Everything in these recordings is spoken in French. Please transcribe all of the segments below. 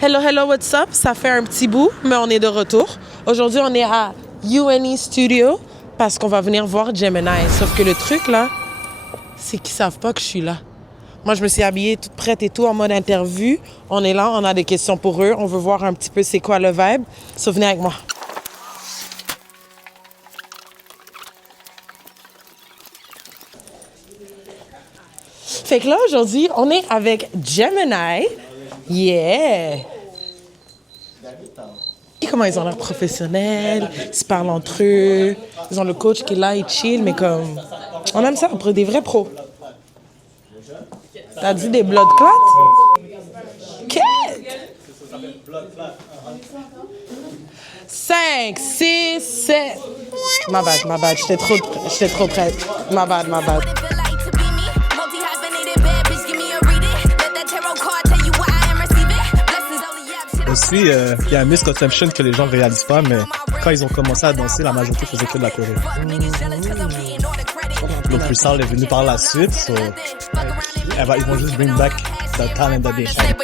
Hello, hello, what's up? Ça fait un petit bout, mais on est de retour. Aujourd'hui, on est à UNE Studio parce qu'on va venir voir Gemini. Sauf que le truc, là, c'est qu'ils savent pas que je suis là. Moi, je me suis habillée toute prête et tout en mode interview. On est là, on a des questions pour eux. On veut voir un petit peu c'est quoi le vibe. So, venez avec moi. Fait que là, aujourd'hui, on est avec Gemini. Yeah! Et comment ils ont l'air professionnels, ils se parlent entre eux, ils ont le coach qui est là, il chill, mais comme... On aime ça, après des vrais pros. T'as dit des blood clots? Qu'est-ce? 5, 6, 7... Ma bad, j'étais trop prête. Ma bad. Aussi, il y a un misconception que les gens ne réalisent pas, mais quand ils ont commencé à danser, la majorité faisait que de la choré. Le freestyle est venu par la suite, so, ils vont juste bring back the talent that they had.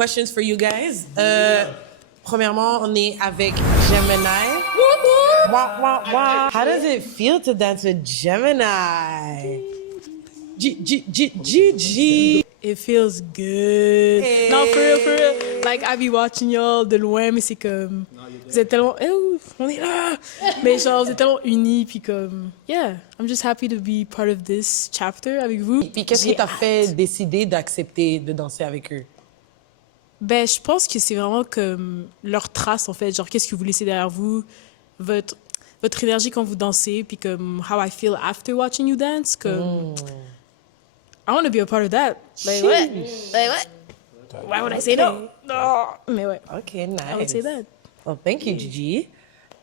Questions for you guys. Premièrement, on est avec Gemini. How does it feel to dance with Gemini? G. It feels good. Hey. No, for real. Like, I be watching y'all de loin, mais c'est comme... Vous êtes tellement... Oh, on est là! Mais genre, vous êtes tellement unis, puis comme... Yeah, I'm just happy to be part of this chapter avec vous. Puis qu'est-ce qui t'a fait décider d'accepter de danser avec eux? Ben, je pense que c'est vraiment comme leur trace, en fait. Genre, qu'est-ce que vous laissez derrière vous, votre énergie quand vous dansez, puis comme how I feel after watching you dance. Comme, I want to be a part of that. Like, what? Why would I say no? No. Mais ouais. OK, nice. I would say that. Well, thank you, Gigi.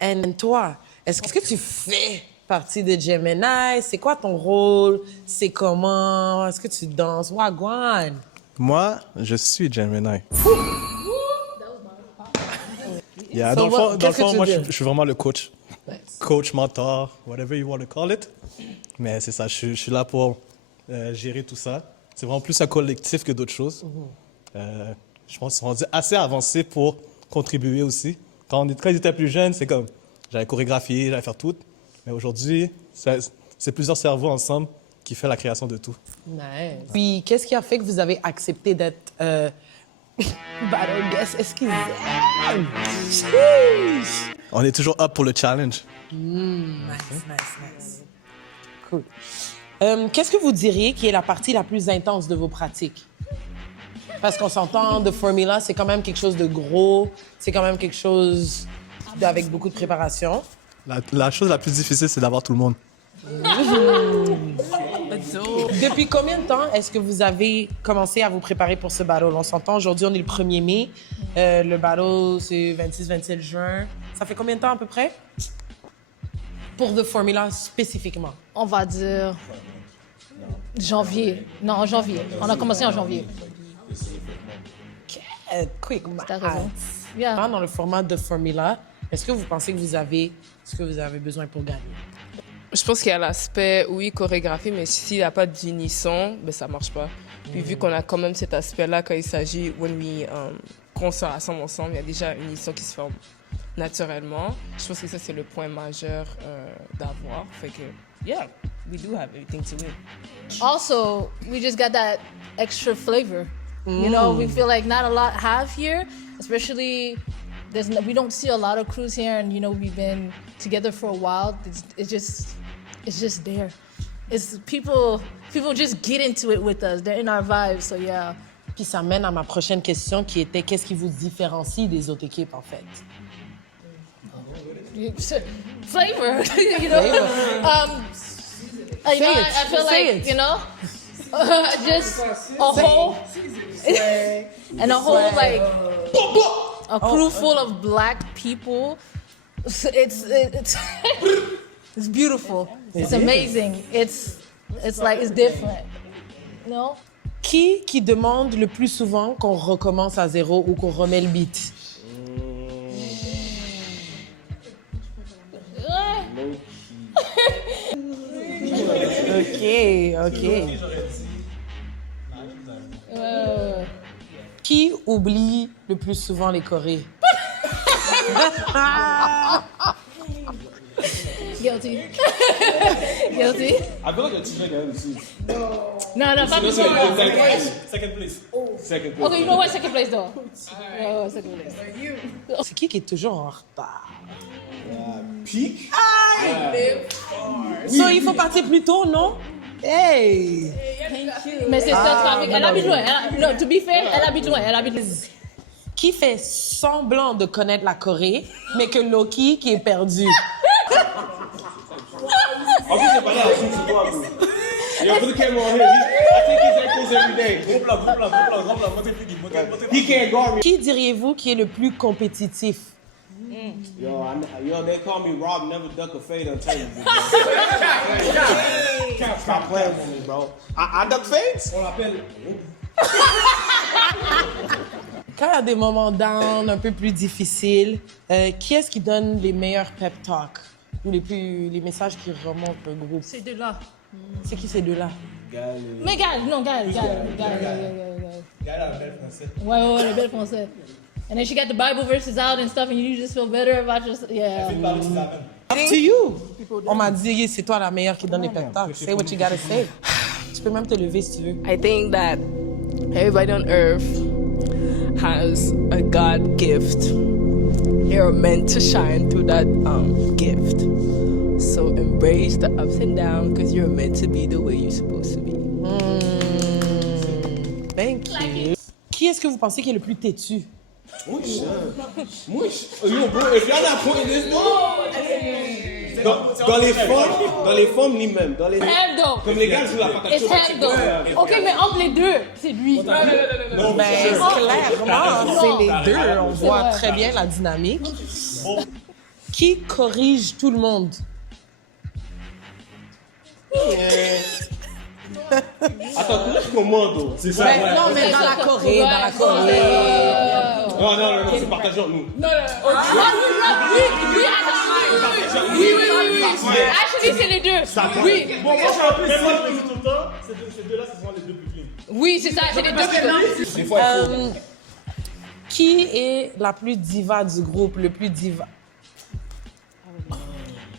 And toi, est-ce que tu fais partie de Gemini? C'est quoi ton rôle? C'est comment? Est-ce que tu danses? Wagwan! Moi, je suis Gemini. Yeah, So dans le fond, moi, dire? je suis vraiment le coach. Nice. Coach, mentor, whatever you want to call it. Mais c'est ça, je suis là pour gérer tout ça. C'est vraiment plus un collectif que d'autres choses. Je pense qu'ils sont assez avancés pour contribuer aussi. Quand ils étaient plus jeunes, c'est comme, j'allais chorégraphier, j'allais faire tout. Mais aujourd'hui, c'est plusieurs cerveaux ensemble qui fait la création de tout. Nice. Puis, qu'est-ce qui a fait que vous avez accepté d'être battle guest? Excusez. On est toujours up pour le challenge. Nice. Cool. Qu'est-ce que vous diriez qui est la partie la plus intense de vos pratiques? Parce qu'on s'entend, de Formula, c'est quand même quelque chose de gros, c'est quand même quelque chose avec beaucoup de préparation. La chose la plus difficile, c'est d'avoir tout le monde. Depuis combien de temps est-ce que vous avez commencé à vous préparer pour ce battle? On s'entend, aujourd'hui, on est le 1er mai. Le battle, c'est 26-27 juin. Ça fait combien de temps à peu près? Pour The Formula spécifiquement. On va dire janvier. Non, en janvier. On a commencé en janvier. Quick, T'as raison. Yeah. Dans le format de Formula, est-ce que vous pensez que vous avez ce que vous avez besoin pour gagner? Je pense qu'il y a l'aspect, oui, chorégraphie, mais s'il n'y a pas d'unisson, ben, ça ne marche pas. Puis vu qu'on a quand même cet aspect-là, quand il s'agit, qu'on se rassemble ensemble, il y a déjà une unisson qui se forme naturellement. Je pense que ça, c'est le point majeur d'avoir. Fait que, yeah, we do have everything to win. Also, we just got that extra flavor. You know, we feel like not a lot have here, especially we don't see a lot of crews here, and you know we've been together for a while. It's just there. It's people just get into it with us. They're in our vibe, so yeah, Puis ça mène à ma prochaine question qui était qu'est-ce qui vous différencie des autres équipes, en fait? Flavor, you know. You know, I feel like, you know, just a whole, and a whole, like, a crew full of black people. It's it's beautiful. It's amazing. It's like, it's different, you know? Qui demande le plus souvent qu'on recommence à zéro ou qu'on remet le beat? OK. Qui oublie le plus souvent les chorés? Guilty. Guilty. I feel like a teammate that MC. No, pas Let's before. say second place. Second place. Okay, you know what? Second place, though. Oh, second place. C'est qui est toujours en retard? Peak? So, il faut partir plus tôt, non? Hey! Mais c'est ça, trafic. Elle habite loin. No, to be fair, elle habite loin. Qui fait semblant de connaître la Corée, mais que Loki qui est perdu? En plus, c'est pas là, c'est toi, bro. Yo, put the camera on him. I think he's at close every day. He can't guard me. Qui diriez-vous qui est le plus compétitif? Yo, they call me Rob, never duck a fade until you. Stop playing with me, bro. I duck fades? On l'appelle. Quand il y a des moments down, un peu plus difficiles, qui est-ce qui donne les meilleurs pep talks? Ou les messages qui remontent le groupe? Ces deux-là. C'est qui ces deux-là? Mais Gaël. Gaël a le bel français. Ouais, le bel français. And then she got the Bible verses out and stuff, and you just feel better about yourself. Yeah. Up to you! On m'a dit, c'est toi la meilleure qui donne les pep talks. Say what you gotta say. Tu peux même te lever si tu veux. I think that everybody on earth has a God gift. You're meant to shine through that gift. So embrace the ups and downs because you're meant to be the way you're supposed to be. Thank you. Qui est-ce que vous pensez qui est le plus têtu? Mouche. Yo, bro, if y'all not pointing this, dans les femmes, ni même. Dans les... Hendo. Comme les gars jouent la patate. It's Hendo. Ok, mais entre les deux, c'est lui. Non, Ben, clairement, c'est les deux. On voit vrai. très bien la dynamique. Qui corrige tout le monde? Attends, comment je commande? C'est ça, Ben, non, mais dans la Corée, Non, c'est partagé entre nous. Actually, c'est les deux. Oui. Bon, moi, je suis un peu seul tout le temps. Ces deux-là, c'est souvent les deux plus clean. Oui, c'est ça, c'est les deux. Des fois, il faut. Qui est la plus diva du groupe, le plus diva?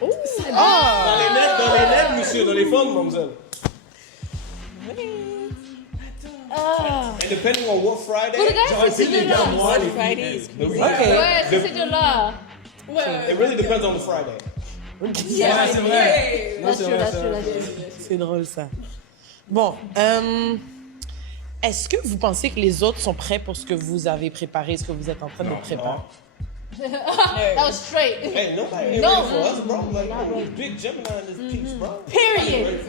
Dans les lèvres, monsieur, dans les femmes, mademoiselle. And depending on what Friday, C'est ces deux-là. Ouais, c'est ces deux-là. it really depends on the Friday. That's true. C'est drôle, ça. Bon, est-ce que vous pensez que les autres sont prêts pour ce que vous avez préparé, ce que vous êtes en train de préparer? That was straight. Hey, nobody ain't ready for us, bro. Like, we're big Gemini in this piece, bro. Period.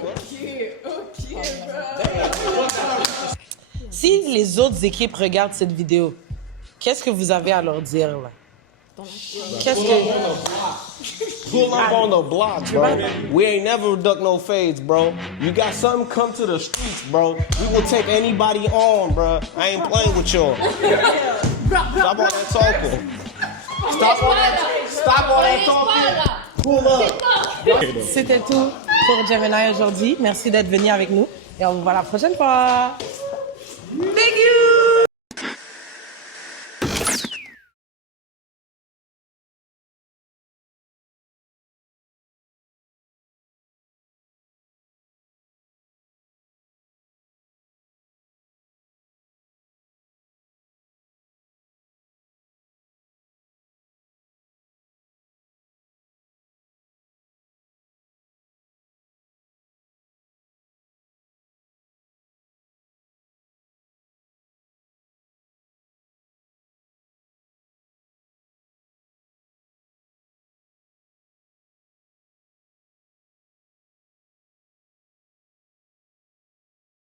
Si les autres équipes regardent cette vidéo, qu'est-ce que vous avez à leur dire, là? Qu'est-ce que... Pull up on the block, bro. We ain't never duck no fades, bro. You got something, come to the streets, bro. We will take anybody on, bro. I ain't playing with y'all. Stop all that talking. Stop all that talking. Pull up. C'était tout pour Gemini aujourd'hui. Merci d'être venu avec nous et on vous voit la prochaine fois. Big